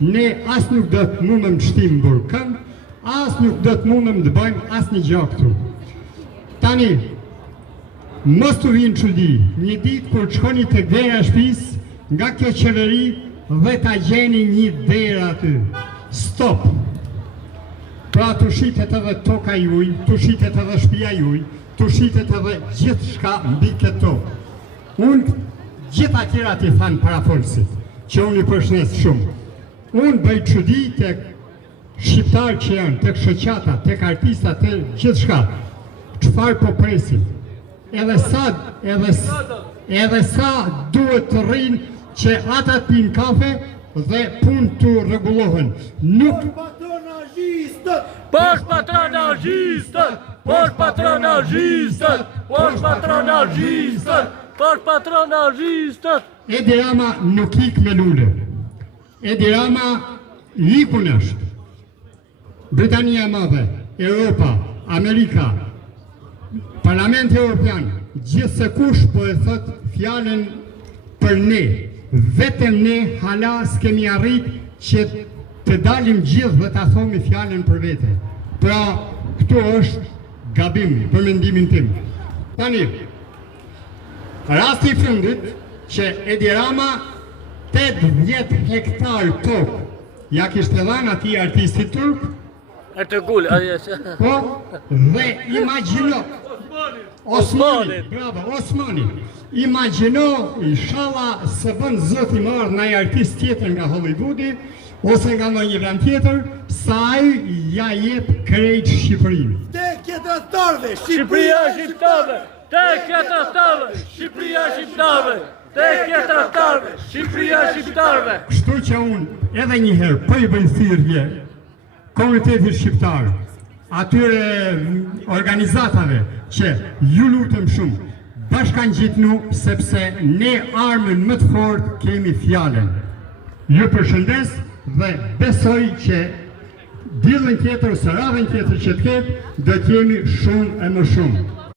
ne as nuk do të mundëm të shtim burkën, as nuk do të mundëm të bëjmë as një gjë këtu. Tani, mos të vinë çudi, një ditë kur të shkoni tek dera e shtëpisë, nga kjo qeveri dhe ta gjeni një derë aty. Stop! Pra të shitet edhe toka juj, të shitet edhe shtëpia juj, të shitet edhe gjithë shka mbi këtë tokë. Unë gjithë atyra ti thanë parafolësit, që unë i përshnes shumë. Unë bëj çudi tek shqiptarë që janë, tek shoqata, tek artistat, tek gjithë shka. Çfarë po presim? Edhe sa duhet të rrinë që ata të pinë kafe dhe punë të rregullohen. Nuk Posh patronazhistët! Posh patronazhistët! Posh patronazhistët! Posh patronazhistët! Edi Rama nuk ik me lule. Edi Rama ikun është. Britania Madhe, Europa, Amerika, Parlamenti Evropian, gjithë se kush po e thot fjallën për ne. Vetëm ne hala s'kemi arrit që të dalim gjithë dhe ta thomi fjallën për vete. Pra, këtu është gabim për mendimin tim. Tani, rasti i fundit që Edi Rama 80 hektar tokë ja kishte dhënë atij artistit turk. Ertugrul, Po, dhe imagjino Osmani, bravo, Osmani. Imagjino, inshallah, se bën zoti marrë në një artist tjetër nga Hollywoodi, ose nga ndonjë vend tjetër, sa ai ja jep krejt Shqipërinë. Tekja tradhtarëve, Shqipëria shqiptarëve! Tekja tradhtarëve! Shqipëria shqiptarëve! Tekja tradhtarëve! Shqipëria shqiptarëve! Kështu që unë edhe një herë po i bëj thirrje Komunitetit Shqiptar, atyre organizatave që ju lutem shumë, bashkan gjithnu sepse ne armën më të fortë kemi fjallën. Ju përshëndes dhe besoj që dillën tjetër ose radhën tjetër që të ketë, do t'jemi shumë e më shumë.